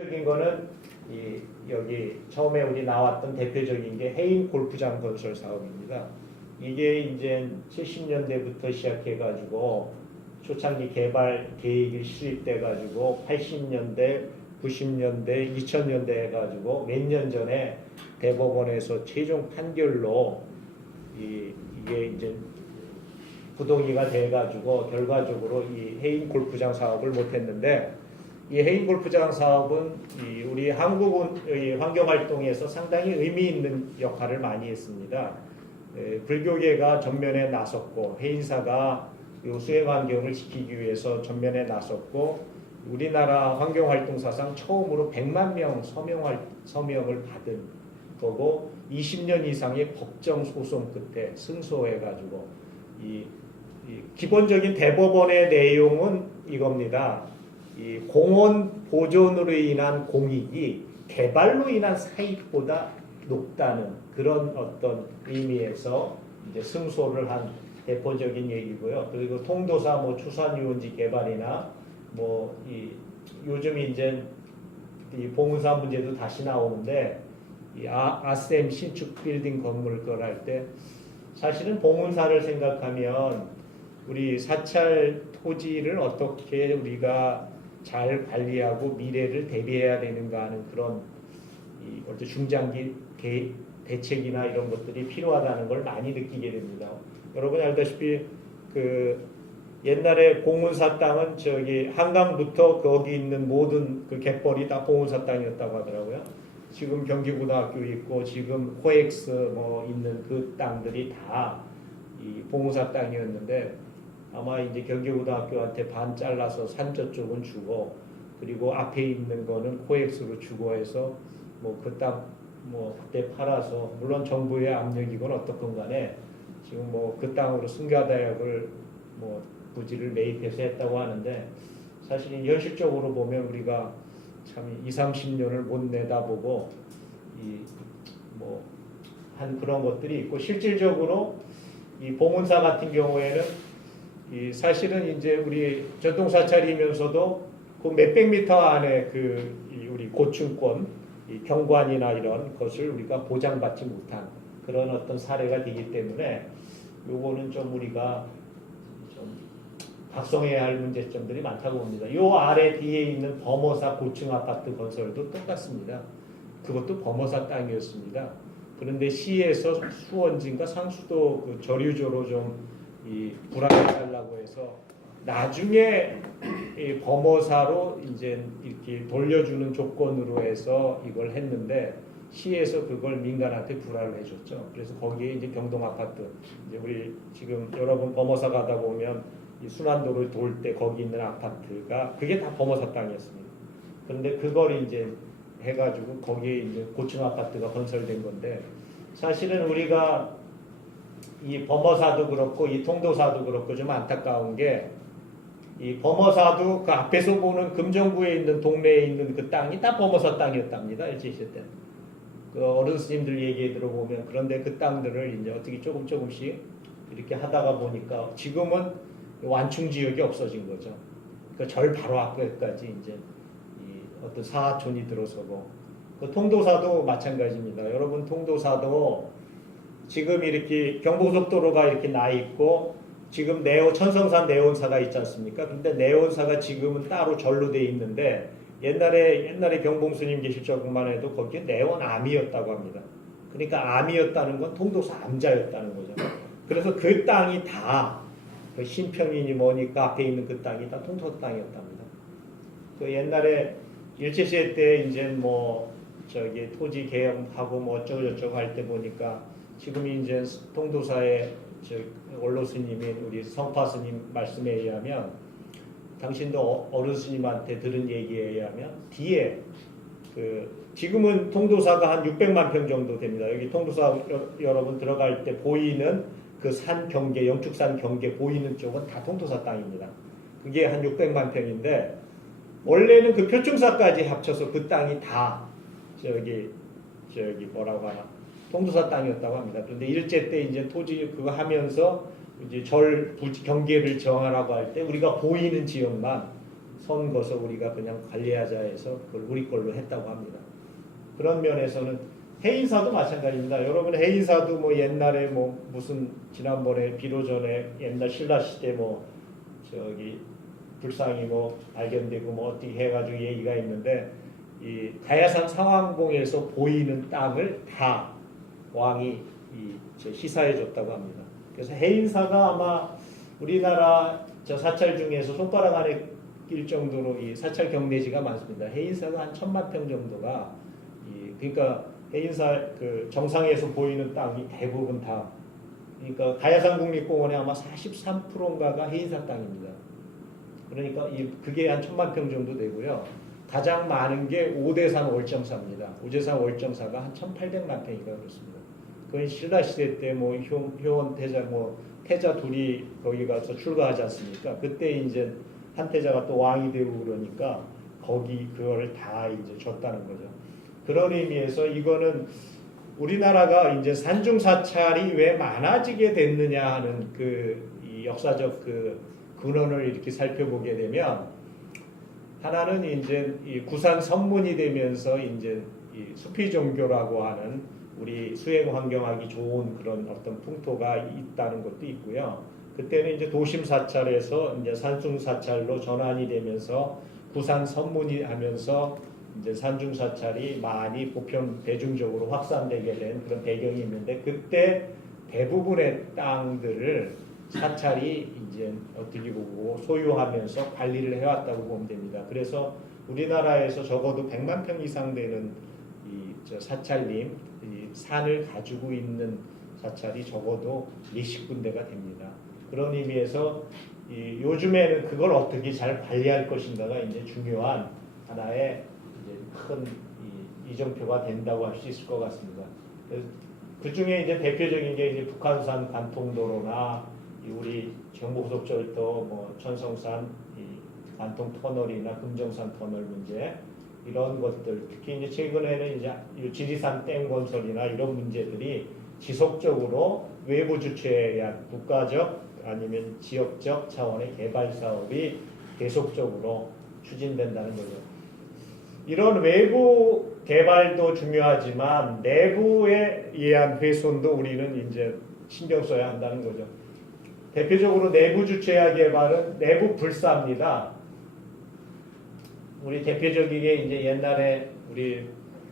대표적인 거는 여기 처음에 우리 나왔던 대표적인 게 해인 골프장 건설 사업입니다. 이게 이제 70년대부터 시작해가지고 초창기 개발 계획이 수립돼가지고 80년대, 90년대, 2000년대 해가지고 몇 년 전에 대법원에서 최종 판결로 이게 이제 부동의가 돼가지고 결과적으로 이 해인 골프장 사업을 못했는데, 이 해인 골프장 사업은 우리 한국의 환경활동에서 상당히 의미 있는 역할을 많이 했습니다. 불교계가 전면에 나섰고 해인사가 수해 환경을 지키기 위해서 전면에 나섰고, 우리나라 환경활동 사상 처음으로 100만 명 서명을 받은 거고, 20년 이상의 법정 소송 끝에 승소해가지고 이 기본적인 대법원의 내용은 이겁니다. 이 공원 보존으로 인한 공익이 개발로 인한 사익보다 높다는 그런 어떤 의미에서 이제 승소를 한 대표적인 얘기고요. 그리고 통도사 뭐 추산유원지 개발이나 요즘 이제 이 봉은사 문제도 다시 나오는데, 이 아셈 신축 빌딩 건물 그걸 할 때 사실은 봉은사를 생각하면 우리 사찰 토지를 어떻게 우리가 잘 관리하고 미래를 대비해야 되는가 하는 그런 어떤 중장기 대책이나 이런 것들이 필요하다는 걸 많이 느끼게 됩니다. 여러분이 알다시피 그 옛날에 봉은사 땅은 저기 한강부터 거기 있는 모든 그 갯벌이 다 봉은사 땅이었다고 하더라고요. 지금 경기고등학교 있고 지금 코엑스 뭐 있는 그 땅들이 다 이 봉은사 땅이었는데, 아마 이제 경기고등학교한테 반 잘라서 산저 쪽은 주고, 그리고 앞에 있는 거는 코엑스로 주고 해서 뭐 그 땅 뭐 그때 팔아서, 물론 정부의 압력이건 어떻건 간에 지금 뭐 그 땅으로 승가다역을 뭐 부지를 매입해서 했다고 하는데, 사실 현실적으로 보면 우리가 참 20-30년을 못 내다보고 뭐 한 그런 것들이 있고, 실질적으로 이 봉은사 같은 경우에는 사실은 이제 우리 전통사찰이면서도 그 몇백 미터 안에 우리 고층권 경관이나 이런 것을 우리가 보장받지 못한 그런 어떤 사례가 되기 때문에, 요거는 좀 우리가 좀 각성해야 할 문제점들이 많다고 봅니다. 요 아래 뒤에 있는 범어사 고층 아파트 건설도 똑같습니다. 그것도 범어사 땅이었습니다. 그런데 시에서 수원진과 상수도 그 저류조로 좀 불안해달라고 해서 나중에 범어사로 이제 이렇게 돌려주는 조건으로 해서 이걸 했는데, 시에서 그걸 민간한테 불화를 해줬죠. 그래서 거기에 이제 경동 아파트, 이제 우리 지금 여러분 범어사 가다 보면 이 순환도를 돌 때 거기 있는 아파트가 그게 다 범어사 땅이었습니다. 그런데 그걸 이제 해가지고 거기에 이제 고층 아파트가 건설된 건데, 사실은 우리가 이 범어사도 그렇고 이 통도사도 그렇고 좀 안타까운 게, 이 범어사도 그 앞에서 보는 금정구에 있는 동네에 있는 그 땅이 다 범어사 땅이었답니다. 일제시대 때. 그 어른 스님들 얘기 들어보면, 그런데 그 땅들을 이제 어떻게 조금씩 이렇게 하다가 보니까 지금은 완충 지역이 없어진 거죠. 그 절 바로 앞까지 이제 어떤 사하촌이 들어서고, 그 통도사도 마찬가지입니다. 여러분 통도사도 지금 이렇게 경부고속도로가 이렇게 나 있고, 지금 천성산 내원사가 있지 않습니까? 근데 내원사가 지금은 따로 절로 돼 있는데, 옛날에 경봉스님 계실 적만 해도 거기에 내원암이었다고 합니다. 그러니까 암이었다는 건 통도사 암자였다는 거죠. 그래서 그 땅이 다 그 신평이니 뭐니까 앞에 있는 그 땅이 다 통도사 땅이었답니다. 그 옛날에 일제시대 때 이제 뭐 저기 토지 개혁하고 뭐 어쩌고저쩌고 할 때 보니까, 지금 이제 통도사의 원로 스님인 우리 성파 스님 말씀에 의하면, 당신도 어른 스님한테 들은 얘기에 의하면, 뒤에 지금은 통도사가 한 600만 평 정도 됩니다. 여기 통도사 여러분 들어갈 때 보이는 그 산 경계, 영축산 경계 보이는 쪽은 다 통도사 땅입니다. 그게 한 600만 평인데, 원래는 그 표충사까지 합쳐서 그 땅이 다 저기 뭐라고 하나 통도사 땅이었다고 합니다. 그런데 일제 때 이제 토지 그거 하면서 이제 절 부지 경계를 정하라고 할 때 우리가 보이는 지역만 선 거서 우리가 그냥 관리하자 해서 그걸 우리 걸로 했다고 합니다. 그런 면에서는 해인사도 마찬가지입니다. 여러분 해인사도 뭐 옛날에 뭐 무슨 지난번에 비로 전에 옛날 신라 시대 뭐 저기 불상이 뭐 발견되고 뭐 어떻게 해가지고 얘기가 있는데 이 가야산 상황봉에서 보이는 땅을 다 왕이 시사해 줬다고 합니다. 그래서 해인사가 아마 우리나라 저 사찰 중에서 손가락 안에 낄 정도로 이 사찰 경내지가 많습니다. 해인사가 한 1,000만 평 정도가 그러니까 해인사 그 정상에서 보이는 땅이 대부분 다 그러니까 가야산 국립공원에 아마 43%인가가 해인사 땅입니다. 그러니까 그게 한 1,000만 평 정도 되고요. 가장 많은 게 오대산 월정사입니다. 오대산 월정사가 한 1,800만 평인가 그렇습니다. 그건 신라 시대 때 뭐 효원 태자 뭐 태자 둘이 거기 가서 출가하지 않습니까? 그때 이제 한 태자가 또 왕이 되고 그러니까 거기 그거를 다 이제 줬다는 거죠. 그런 의미에서 이거는 우리나라가 이제 산중사찰이 왜 많아지게 됐느냐 하는 이 역사적 그 근원을 이렇게 살펴보게 되면 하나는 이제 이 구산 선문이 되면서 이제 이 수피 종교라고 하는 우리 수행 환경하기 좋은 그런 어떤 풍토가 있다는 것도 있고요. 그때는 이제 도심 사찰에서 이제 산중 사찰로 전환이 되면서 구산 선문이 하면서 이제 산중 사찰이 많이 보편 대중적으로 확산되게 된 그런 배경이 있는데 그때 대부분의 땅들을 사찰이 이제 어떻게 보고 소유하면서 관리를 해왔다고 보면 됩니다. 그래서 우리나라에서 적어도 100만 평 이상 되는 사찰림, 이 산을 가지고 있는 사찰이 적어도 20군데가 됩니다. 그런 의미에서 요즘에는 그걸 어떻게 잘 관리할 것인가가 이제 중요한 하나의 이제 큰 이정표가 된다고 할 수 있을 것 같습니다. 그 중에 이제 대표적인 게 이제 북한산 관통도로나 우리 경부고속철도 뭐 천성산 관통 터널이나 금정산 터널 문제 이런 것들 특히 이제 최근에는 이제 지리산 댐 건설이나 이런 문제들이 지속적으로 외부 주체에 의한 국가적 아니면 지역적 차원의 개발 사업이 계속적으로 추진된다는 거죠. 이런 외부 개발도 중요하지만 내부에 의한 훼손도 우리는 이제 신경 써야 한다는 거죠. 대표적으로 내부 주체와 개발은 내부 불사입니다. 우리 대표적이게 이제 옛날에 우리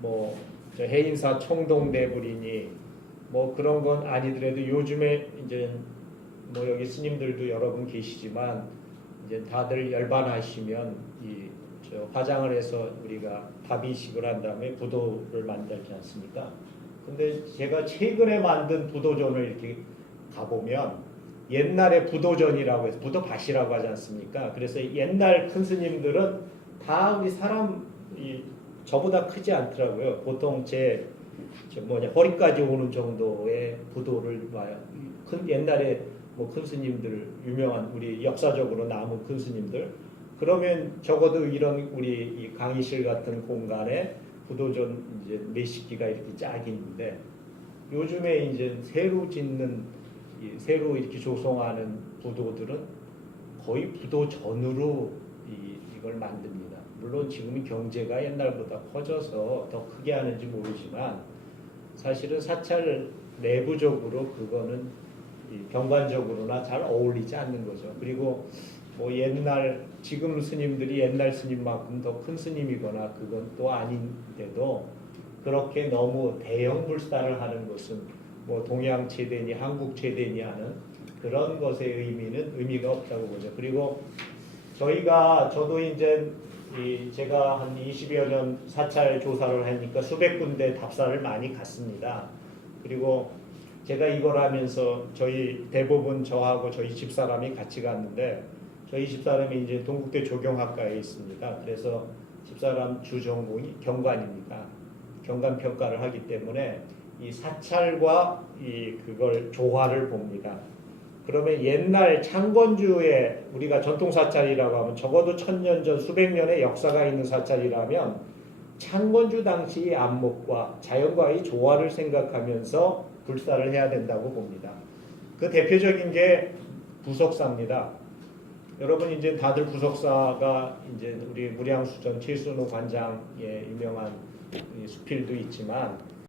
뭐 해인사 총동대불이니 뭐 그런 건 아니더라도 요즘에 이제 뭐 여기 스님들도 여러 분 계시지만 이제 다들 열반하시면 화장을 해서 우리가 다비식을 한 다음에 부도를 만들지 않습니까? 근데 제가 최근에 만든 부도전을 이렇게 가보면 옛날에 부도전이라고 해서 부도밭이라고 하지 않습니까? 그래서 옛날 큰 스님들은 다 우리 저보다 크지 않더라고요. 보통 허리까지 오는 정도의 부도를 봐요. 옛날에 뭐 큰 스님들 유명한 우리 역사적으로 남은 큰 스님들 그러면 적어도 이런 우리 이 강의실 같은 공간에 부도전 이제 몇십 기가 이렇게 쫙 있는데 요즘에 이제 새로 이렇게 조성하는 부도들은 거의 부도전으로 이걸 만듭니다. 물론 지금 경제가 옛날보다 커져서 더 크게 하는지 모르지만 사실은 사찰 내부적으로 그거는 경관적으로나 잘 어울리지 않는 거죠. 그리고 뭐 지금 스님들이 옛날 스님만큼 더 큰 스님이거나 그건 또 아닌데도 그렇게 너무 대형 불사를 하는 것은 뭐 동양 체대니 한국 체대니 하는 그런 것의 의미가 없다고 보죠. 그리고 저도 이제 제가 한 20여 년 사찰 조사를 하니까 수백 군데 답사를 많이 갔습니다. 그리고 제가 이걸 하면서 대부분 저하고 저희 집사람이 같이 갔는데 저희 집사람이 이제 동국대 조경학과에 있습니다. 그래서 집사람 주전공이 경관입니다. 경관 평가를 하기 때문에 이 사찰과 그걸 조화를 봅니다. 그러면 옛날 창건주에 우리가 전통 사찰이라고 하면 적어도 1000년 전 수백 년의 역사가 있는 사찰이라면 창건주 당시의 안목과 자연과의 조화를 생각하면서 불사를 해야 된다고 봅니다. 그 대표적인 게 부석사입니다. 여러분 이제 다들 부속사가 이제 우리 무량수전 최순호 관장의 유명한 이 수필도 있지만